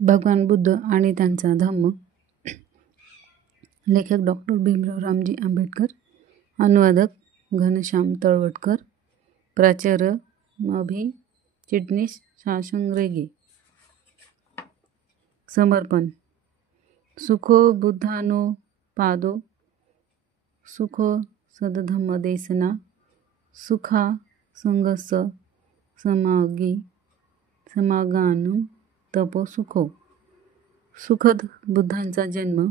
भगवान बुद्ध आणि त्यांचा धम्म. लेखक डॉक्टर भीमराव रामजी आंबेडकर. अनुवादक घनश्याम तळवटकर. प्राचार्य मभी. चिटणीस शासंग रेगे. समर्पण. सुखो बुद्धानो पादो, सुखो सदधम्म देसना, सुखा संगस्स समागी समागानम तपो सुखो. सुखद बुद्धांचा जन्म,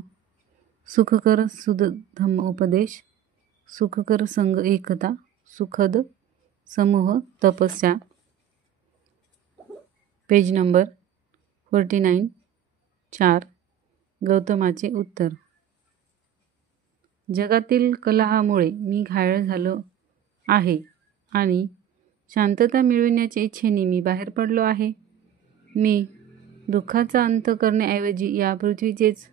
सुखकर सुध धम्म उपदेश, सुखकर संग एकता, सुखद समूह तपस्या. Page number 49. 4. गौतमाचे उत्तर. जगातील कलहामुळे मी घायल झालो आहे आणि शांतता मिळविण्याच्या इच्छेने मी बाहेर पडलो आहे. मी दुःखाचा अंत करण्याऐवजी या पृथ्वीचेच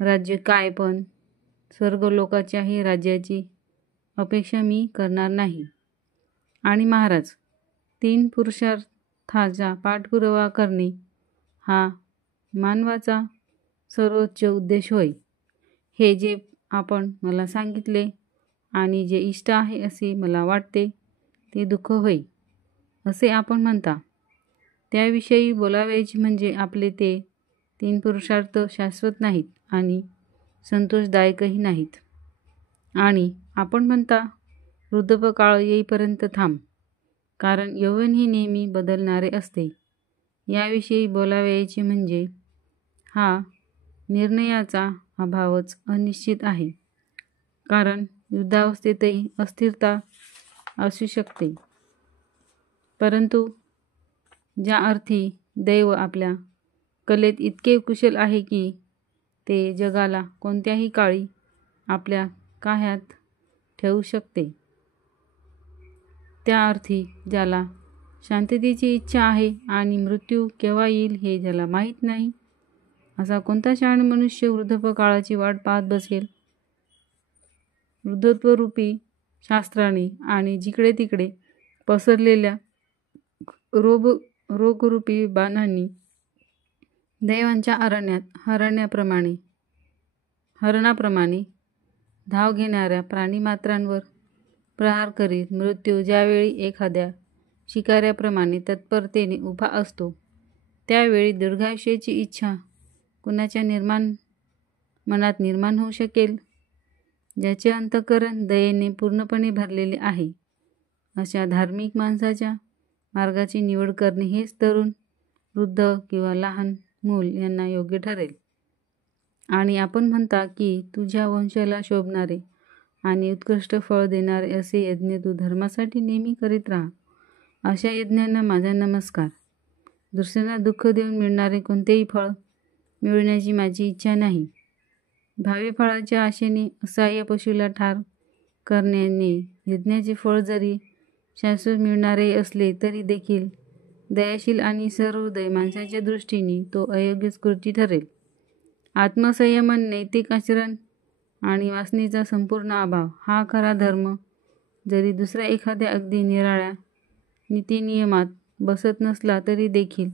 राज्य काय, पण स्वर्गलोकाच्याही राज्याची अपेक्षा मी करणार नाही. आणि महाराज, 3 पुरुषार्थाचा पाठपुरावा करणे हा मानवाचा सर्वोच्च उद्देश होय. हे जे आपण मला सांगितले आणि जे इष्ट आहे असे मला वाटते ते दुःख होय असे आपण म्हणता. त्याविषयी बोलावयाचे म्हणजे आपले ते 3 पुरुषार्थ शाश्वत नाहीत आणि संतोषदायकही नाहीत. आणि आपण म्हणता वृद्धपकाळ येईपर्यंत थांब, कारण यौवन ही नेहमी बदलणारे असते. याविषयी बोलावयाचे म्हणजे हा निर्णयाचा अभावच अनिश्चित आहे, कारण युद्धावस्थेतही अस्थिरता असू शकते. परंतु ज्या अर्थी दैव आपल्या कलेत इतके कुशल आहे की ते जगाला कोणत्याही काळी आपल्या काह्यात ठेवू शकते, त्या अर्थी ज्याला शांततेची इच्छा आहे आणि मृत्यू केव्हा येईल हे ज्याला माहीत नाही, असा कोणता शहाणा मनुष्य वृद्धपकाळाची वाट पाहत बसेल? वृद्धत्वरूपी शास्त्राने आणि जिकडे तिकडे पसरलेल्या रोगरूपी बाणांनी दैवांच्या अरण्यात हरणाप्रमाणे धाव घेणाऱ्या प्राणीमात्रांवर प्रहार करीत मृत्यू ज्यावेळी एखाद्या शिकाऱ्याप्रमाणे तत्परतेने उभा असतो, त्यावेळी दीर्घायुष्याची इच्छा कुणाच्या मनात निर्माण होऊ शकेल? ज्याचे अंतःकरण दयेने पूर्णपणे भरलेले आहे अशा धार्मिक माणसाच्या मार्गाची निवड करणे हेच तरुण, वृद्ध किंवा लहान मूल यांना योग्य ठरेल. आणि आपण म्हणता की तुझ्या वंशाला शोभणारे आणि उत्कृष्ट फळ देणारे असे यज्ञ तू धर्मासाठी नेहमी करीत राहा. अशा यज्ञांना माझा नमस्कार. दुसऱ्यांना दुःख देऊन मिळणारे कोणतेही फळ मिळवण्याची माझी इच्छा नाही. भावी फळाच्या आशेने असहाय्य पशुला ठार करण्याने यज्ञाचे फळ जरी शाश्वत मिळणारे असले तरी देखील दयाशील आणि सहृदय माणसाच्या दृष्टीने तो अयोग्यच कृती ठरेल. आत्मसंयमन, नैतिक आचरण आणि वासनेचा संपूर्ण अभाव हा खरा धर्म जरी दुसऱ्या एखाद्या अगदी निराळ्या नीतिनियमात बसत नसला तरी देखील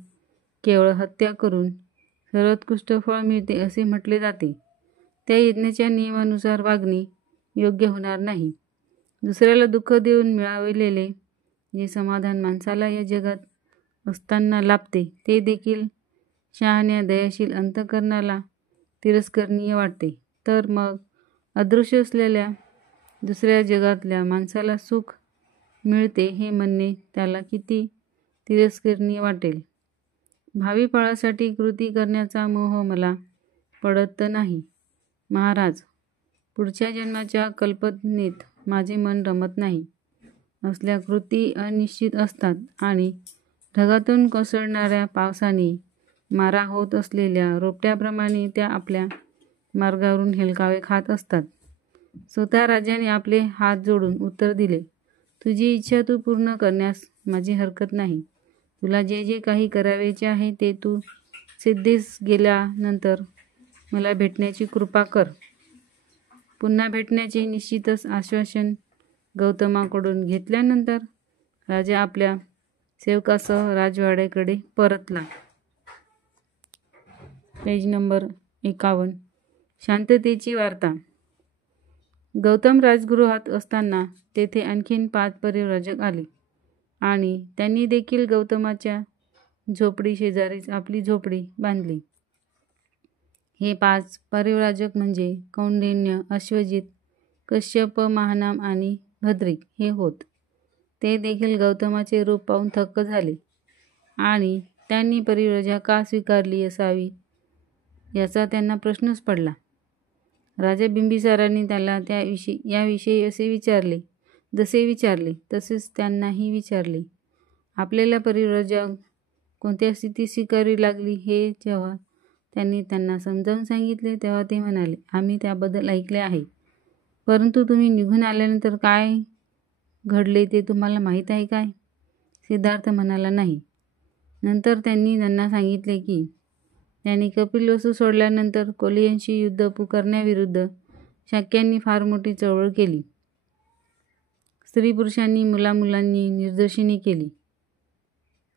केवळ हत्या करून सर्वोत्कृष्ट फळ मिळते असे म्हटले जाते. त्या यज्ञाच्या नियमानुसार वागणे योग्य होणार नाही. दुसऱ्याला दुःख देऊन मिळवलेले जे समाधान माणसाला या जगात असताना लाभते ते देखील शहाण्या दयाशील अंतःकरणाला तिरस्करणीय वाटते. तर मग अदृश्य असलेल्या दुसऱ्या जगातल्या माणसाला सुख मिळते हे म्हणणे त्याला किती तिरस्करणीय वाटेल. भावी फळासाठी कृती करण्याचा मोह मला पडत नाही. महाराज, पुढच्या जन्माच्या कल्पनेत माझे मन रमत नाही. असल्या कृती अनिश्चित असतात आणि ढगातून कोसळणाऱ्या पावसाने मारा होत असलेल्या रोपट्याप्रमाणे त्या आपल्या मार्गावरून हेलकावे खात असतात. स्वतः राजाने आपले हात जोडून उत्तर दिले, तुझी इच्छा तू पूर्ण करण्यास माझी हरकत नाही. तुला जे जे काही करावयाचे आहे ते तू सिद्धीस गेल्यानंतर मला भेटण्याची कृपा कर. पुन्हा भेटण्याचे निश्चितच आश्वासन गौतमाकडून घेतल्यानंतर राजा आपल्या सेवकासह राजवाड्याकडे परतला. Page number 51. शांततेची वार्ता. गौतम राजगृहात असताना तेथे आणखीन 5 परिव्राजक आले आणि त्यांनी देखील गौतमाच्या झोपडी शेजारीच आपली झोपडी बांधली. हे 5 परिव्राजक म्हणजे कौंडिन्य, अश्वजित, कश्यप, महानाम आणि भद्रिक हे होत. ते देखील गौतमाचे रूप पाहून थक्क झाले आणि त्यांनी परिव्रजा का स्वीकारली असावी याचा त्यांना प्रश्नच पडला. राजा बिंबिसारांनी त्याला याविषयी जसे विचारले तसेच त्यांनाही विचारले. आपल्याला परिव्रजा कोणत्या स्थितीत स्वीकारावी लागली हे जेव्हा त्यांनी त्यांना समजावून सांगितले तेव्हा ते म्हणाले, आम्ही त्याबद्दल ऐकले आहे, परंतु तुम्ही निघून आल्यानंतर काय घडले ते तुम्हाला माहीत आहे काय? सिद्धार्थ म्हणाला, नाही. नंतर त्यांनी त्यांना सांगितले की त्यांनी कपिलवस्तू सोडल्यानंतर कोलियांशी युद्ध करण्याविरुद्ध शाक्यांनी फार मोठी चळवळ केली. स्त्री-पुरुषांनी, मुलामुलांनी निर्दोषिणी केली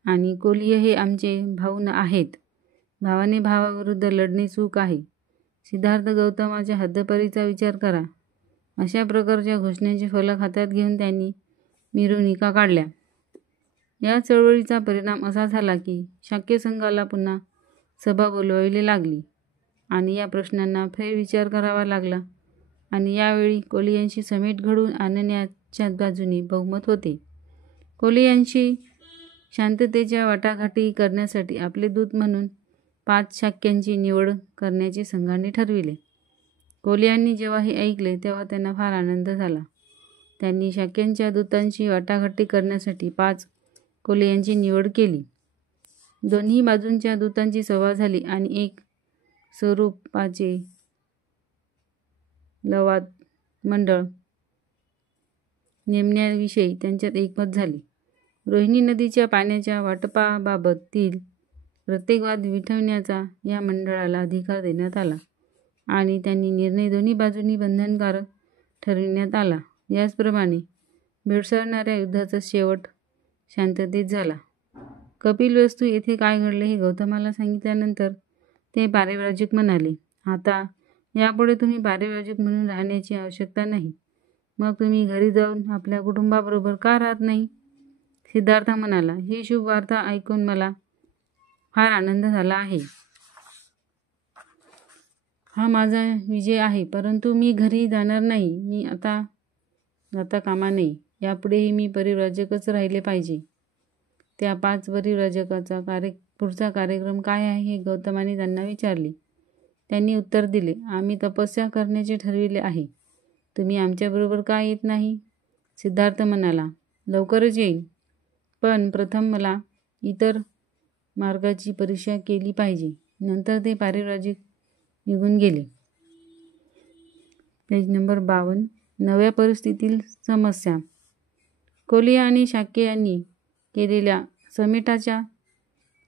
आणि कोलिय हे आमचे भाऊ आहेत. भावाने भावाविरुद्ध लढणे चूक आहे. सिद्धार्थ गौतमाच्या हद्दपारीचा विचार करा. अशा प्रकारच्या घोषणांचे फलक हातात घेऊन त्यांनी मिरवणुका काढल्या. या चळवळीचा परिणाम असा झाला की शाक्य संघाला पुन्हा सभा बोलवावी लागली आणि या प्रश्नांना फेरविचार करावा लागला आणि यावेळी कोलियांशी समेट घडवून आणण्याच्या बाजूने बहुमत होते. कोलियांशी शांततेच्या वाटाघाटी करण्यासाठी आपले दूत म्हणून 5 शाक्यांची निवड करण्याचे संघाने ठरविले. कोलियांनी जेव्हा हे ऐकले तेव्हा त्यांना फार आनंद झाला. त्यांनी शाक्यांच्या दूतांशी वाटाघाटी करण्यासाठी 5 कोलियांची निवड केली. दोन्ही बाजूंच्या दूतांची सभा झाली आणि एक स्वरूपाचे लवाद मंडळ नेमण्याविषयी त्यांच्यात एकमत झाले. रोहिणी नदीच्या पाण्याच्या वाटपाबाबतील प्रत्येक वाद मिटविण्याचा या मंडळाला अधिकार देण्यात आला आणि त्यांनी निर्णय दोन्ही बाजूंनी बंधनकारक ठरविण्यात आला. याचप्रमाणे भेडसावणाऱ्या युद्धाचा शेवट शांततेत झाला. कपिलवस्तू येथे काय घडले हे गौतमाला सांगितल्यानंतर ते पारिव्राजक म्हणाले, आता यापुढे तुम्ही पारिव्राजक म्हणून राहण्याची आवश्यकता नाही. मग तुम्ही घरी जाऊन आपल्या कुटुंबाबरोबर का राहत नाही? सिद्धार्थ म्हणाला, ही शुभ वार्ता ऐकून मला फार आनंद झाला आहे. हा माझा विजय आहे, परंतु मी घरी जाणार नाही. मी आता जाता कामा नये. यापुढेही मी परिव्राजकच राहिले पाहिजे. त्या 5 परिव्राजकाचा पुढचा कार्यक्रम काय आहे हे गौतमाने त्यांना विचारले. त्यांनी उत्तर दिले, आम्ही तपस्या करण्याचे ठरविले आहे. तुम्ही आमच्याबरोबर का येत नाही? सिद्धार्थ म्हणाला, लवकरच येईन, पण प्रथम मला इतर मार्गाची परीक्षा केली पाहिजे. नंतर ते पारिव्राजक निघून गेले. Page number 52. नव्या परिस्थितीतील समस्या. कोलिया आणि शाक्य यांनी केलेल्या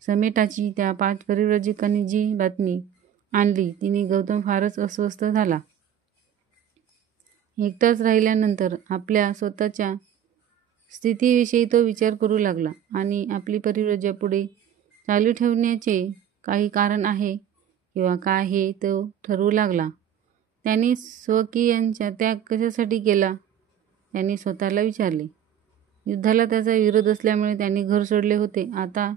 समेटाची त्या 5 परिव्राजकांनी जी बातमी आणली तिने गौतम फारच अस्वस्थ झाला. एकटाच राहिल्यानंतर आपल्या स्वतःच्या स्थितीविषयी तो विचार करू लागला आणि आपली परिव्रजा पुढे चालू ठेवण्याचे काही कारण आहे किंवा काय हे तो ठरवू लागला. त्यांनी स्वकीयांचा त्याग कशासाठी केला? त्यांनी स्वतःला विचारले. युद्धाला त्याचा विरोध असल्यामुळे त्यांनी घर सोडले होते. आता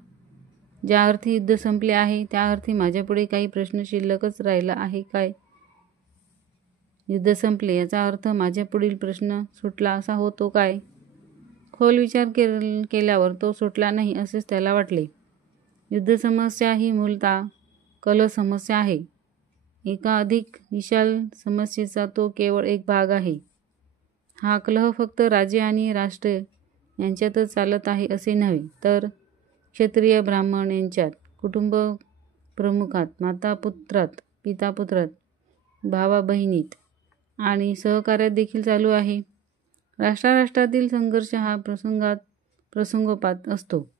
ज्या अर्थी युद्ध संपले आहे त्या अर्थी माझ्यापुढे काही प्रश्न शिल्लकच राहिला आहे काय? युद्ध संपले याचा अर्थ माझ्या पुढील प्रश्न सुटला असा होतो काय? खोल विचार केल्यावर तो सुटला नाही असेच त्याला वाटले. युद्ध समस्या ही मूलतः कलह समस्या आहे. एका अधिक विशाल समस्येचा तो केवळ एक भाग आहे. हा कलह फक्त राजे आणि राष्ट्र यांच्यातच चालत आहे असे नव्हे, तर क्षत्रिय ब्राह्मण यांच्यात, कुटुंब प्रमुखात, माता-पुत्रात, पिता-पुत्रात, भावा-बहिणीत आणि सहकार्यात देखील चालू आहे. राष्ट्रातील संघर्ष हा प्रसंगोपात असतो,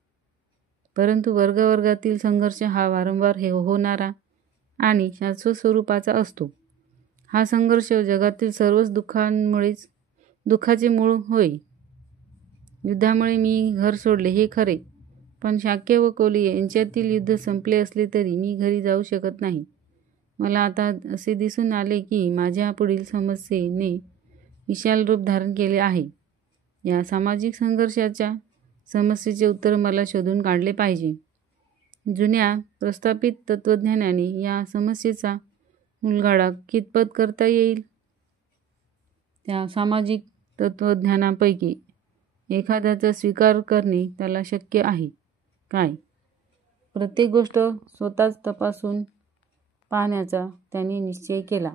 परंतु वर्गातील संघर्ष हा वारंवार होणारा आणि शाश्वत स्वरूपाचा असतो. हा संघर्ष जगातील सर्वच दुःखाचे मूळ होय. युद्धामुळे मी घर सोडले हे खरे, पण शाक्य व कोली यांच्यातील युद्ध संपले असले तरी मी घरी जाऊ शकत नाही. मला आता असे दिसून आले की माझ्या पुढील समस्येने विशाल रूप धारण केले आहे. या सामाजिक संघर्षाच्या समस्येचे उत्तर मला शोधून काढले पाहिजे. जुन्या प्रस्थापित तत्त्वज्ञानाने या समस्येचा उलगडा कितपत करता येईल? त्या सामाजिक तत्त्वज्ञानापैकी एखाद्याचा स्वीकार करणे त्याला शक्य आहे काय? प्रत्येक गोष्ट स्वतःच तपासून पाहण्याचा त्यांनी निश्चय केला.